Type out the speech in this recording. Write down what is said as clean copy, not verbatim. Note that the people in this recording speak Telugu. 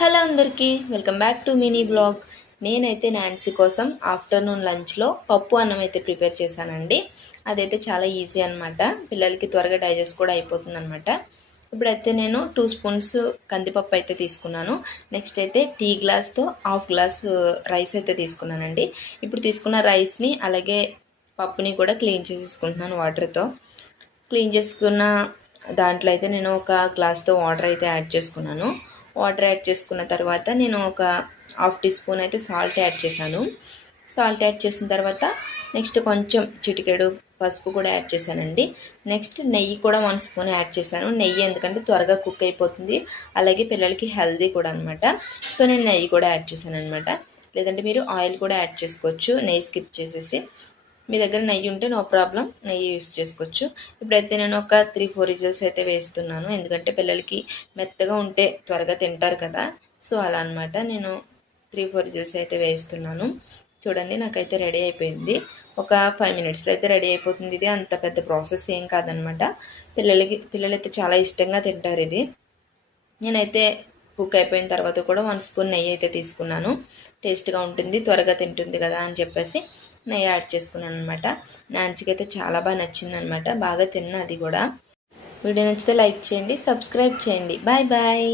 హలో అందరికీ welcome back to mini blog. నేనైతే నాన్సీ కోసం ఆఫ్టర్నూన్ లంచ్లో పప్పు అన్నం అయితే ప్రిపేర్ చేశానండి. అదైతే చాలా ఈజీ అనమాట, పిల్లలకి త్వరగా డైజెస్ట్ కూడా అయిపోతుంది అనమాట. ఇప్పుడైతే నేను 2 స్పూన్స్ కందిపప్పు అయితే తీసుకున్నాను. నెక్స్ట్ అయితే టీ గ్లాస్తో హాఫ్ గ్లాస్ రైస్ అయితే తీసుకున్నానండి. ఇప్పుడు తీసుకున్న రైస్ని అలాగే పప్పుని కూడా క్లీన్ చేసేసుకుంటున్నాను వాటర్తో. క్లీన్ చేసుకున్న దాంట్లో అయితే నేను ఒక గ్లాస్తో వాటర్ అయితే యాడ్ చేసుకున్నాను. వాటర్ యాడ్ చేసుకున్న తర్వాత నేను ఒక హాఫ్ టీ స్పూన్ అయితే సాల్ట్ యాడ్ చేశాను. సాల్ట్ యాడ్ చేసిన తర్వాత నెక్స్ట్ కొంచెం చిటికెడు పసుపు కూడా యాడ్ చేశానండి. నెక్స్ట్ నెయ్యి కూడా 1 స్పూన్ యాడ్ చేశాను. నెయ్యి ఎందుకంటే త్వరగా కుక్ అయిపోతుంది, అలాగే పిల్లలకి హెల్దీ కూడా అనమాట. సో నేను నెయ్యి కూడా యాడ్ చేశాను అనమాట. లేదంటే మీరు ఆయిల్ కూడా యాడ్ చేసుకోవచ్చు, నెయ్యి స్కిప్ చేసేసి. మీ దగ్గర నెయ్యి ఉంటే నో ప్రాబ్లం, నెయ్యి యూస్ చేసుకోవచ్చు. ఇప్పుడైతే నేను ఒక 3-4 విజిల్స్ అయితే వేస్తున్నాను, ఎందుకంటే పిల్లలకి మెత్తగా ఉంటే త్వరగా తింటారు కదా. సో అలా అనమాట, నేను 3-4 విజిల్స్ అయితే వేస్తున్నాను. చూడండి, నాకైతే రెడీ అయిపోయింది. ఒక 5 మినిట్స్లో అయితే రెడీ అయిపోతుంది. ఇది అంత పెద్ద ప్రాసెస్ ఏం కాదనమాట. పిల్లలైతే చాలా ఇష్టంగా తింటారు ఇది. నేనైతే కుక్ అయిపోయిన తర్వాత కూడా 1 స్పూన్ నెయ్యి అయితే తీసుకున్నాను. టేస్ట్గా ఉంటుంది, త్వరగా తింటుంది కదా అని చెప్పేసి నెయ్యి యాడ్ చేసుకున్నాను అనమాట. నాన్సీకి అయితే చాలా బాగా నచ్చింది అనమాట, బాగా తిన్నా అది కూడా. వీడియో నచ్చితే లైక్ చేయండి, సబ్స్క్రైబ్ చేయండి. Bye bye.